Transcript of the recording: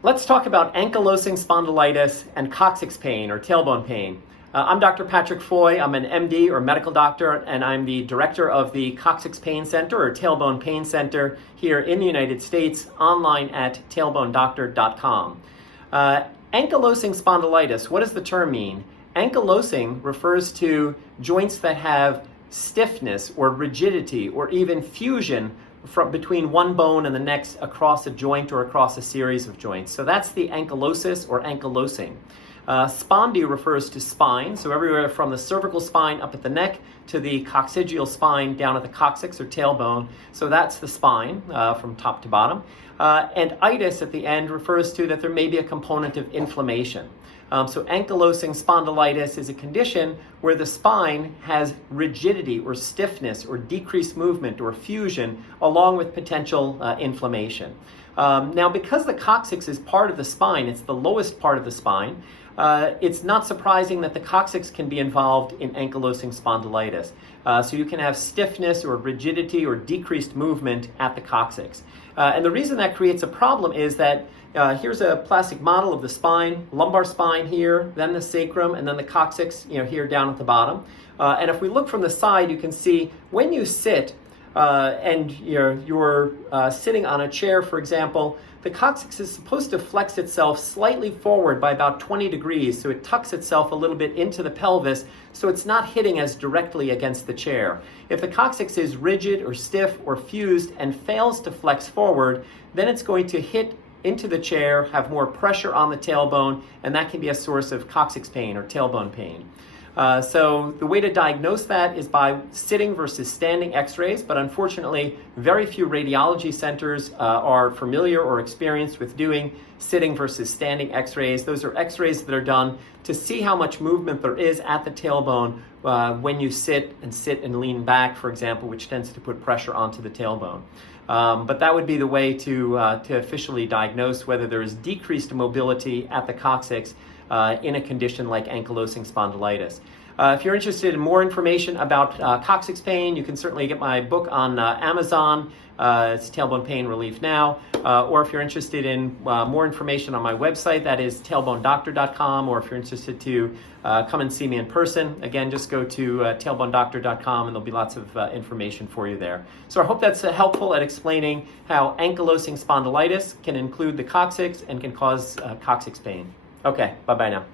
Let's talk about ankylosing spondylitis and coccyx pain or tailbone pain. I'm Dr. Patrick Foy. I'm an MD or medical doctor, and I'm the director of the Coccyx Pain Center or Tailbone Pain Center here in the United States, online at tailbonedoctor.com. Ankylosing spondylitis, what does the term mean? Ankylosing refers to joints that have stiffness or rigidity or even fusion between one bone and the next across a joint or across a series of joints. So that's the ankylosis or ankylosing. Spondy refers to spine, so everywhere from the cervical spine up at the neck to the coccygeal spine down at the coccyx or tailbone. So that's the spine from top to bottom. And itis at the end refers to that there may be a component of inflammation. So ankylosing spondylitis is a condition where the spine has rigidity or stiffness or decreased movement or fusion along with potential inflammation. Now, because the coccyx is part of the spine, it's the lowest part of the spine, it's not surprising that the coccyx can be involved in ankylosing spondylitis. So you can have stiffness or rigidity or decreased movement at the coccyx. And the reason that creates a problem is that here's a plastic model of the spine, lumbar spine here, then the sacrum, and then the coccyx, here down at the bottom. And if we look from the side, you can see when you sit and you're sitting on a chair, for example, the coccyx is supposed to flex itself slightly forward by about 20 degrees, so it tucks itself a little bit into the pelvis, so it's not hitting as directly against the chair. If the coccyx is rigid or stiff or fused and fails to flex forward, then it's going to hit into the chair, have more pressure on the tailbone, and that can be a source of coccyx pain or tailbone pain. So the way to diagnose that is by sitting versus standing x-rays, but unfortunately very few radiology centers are familiar or experienced with doing sitting versus standing x-rays. Those are x-rays that are done to see how much movement there is at the tailbone when you sit and lean back, for example, which tends to put pressure onto the tailbone. But that would be the way to officially diagnose whether there is decreased mobility at the coccyx in a condition like ankylosing spondylitis. If you're interested in more information about coccyx pain, you can certainly get my book on Amazon. It's Tailbone Pain Relief Now. Or if you're interested in more information on my website, that is tailbonedoctor.com. Or if you're interested to come and see me in person, again, just go to tailbonedoctor.com and there'll be lots of information for you there. So I hope that's helpful at explaining how ankylosing spondylitis can include the coccyx and can cause coccyx pain. Okay, bye-bye now.